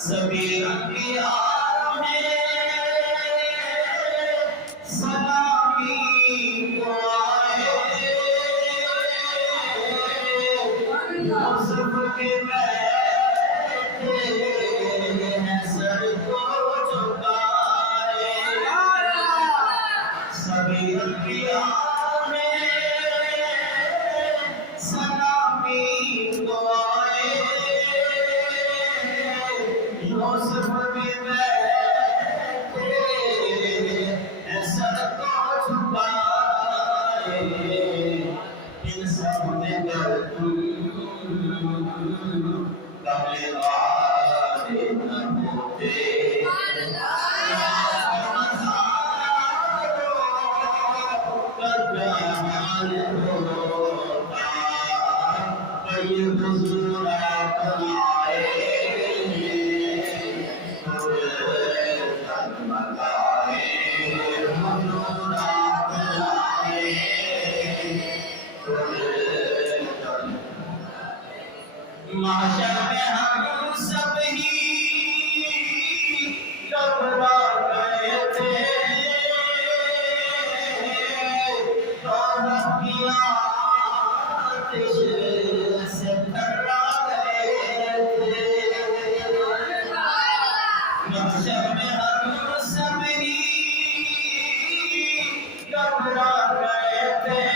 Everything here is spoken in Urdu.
سبھی انبیاء نے سلامی کو آئے یوسف کے بیٹھے ہیں سر کو جھکائے سبھی انبیاء نے سلامی کو آئے یوسف کے بیٹھے ہیں سر کو جھکائے ان سب نے گر قبل آرے نہ ہوتے حضور آپ آئے معاشر میں ہم سب ہی گھبرا گئے تھے دولت کی آتش سے تھرا گئے تھے معاشر میں ہم سب ہی گھبرا گئے تھے